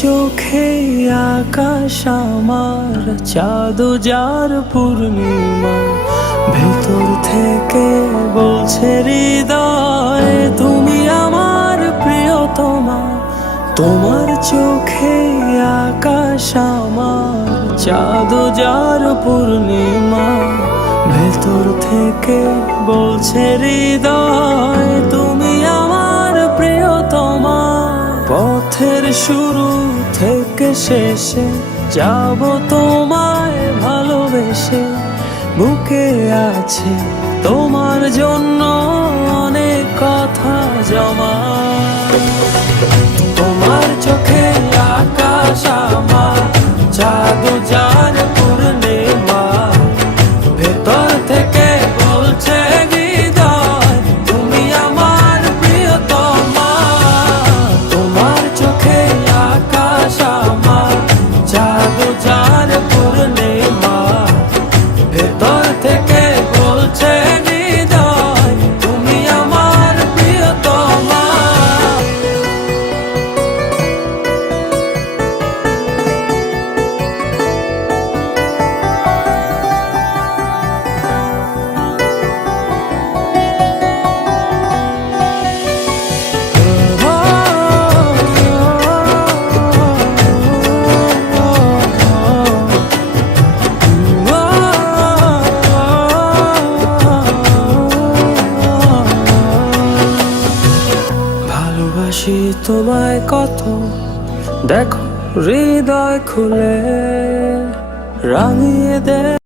চোখে আকাশ আমার, চাঁদ যার পূর্ণিমা। ভেতর থেকে বলছে হৃদয় তুমি আমার প্রিয়তমা। তোমার চোখে আকাশ আমার, চাঁদ যার পূর্ণিমা। ভেতর থেকে বলছে হৃদয় তুমি আমার প্রিয়তমা। পথের শুরু থেকে শেষে যাব তোমায় ভালোবেসে। বুকে আছে তোমার জন্য অনেক কথা জমা। তোমার চোখে আকাশ আমার, চাঁদ যার পূর্ণিমা। ভেতর থেকে বলছে হৃদয় তুমি আমার প্রিয়তমা। তোমার চোখে আকাশ আমার, চাঁদ যার পূর্ণিমা। ভেতর থেকে বলছে হৃদয় তুমি আমার প্রিয়তমা। ভালোবাসি তোমায় কত, দেখো হৃদয় খুলে রাঙিয়ে দে।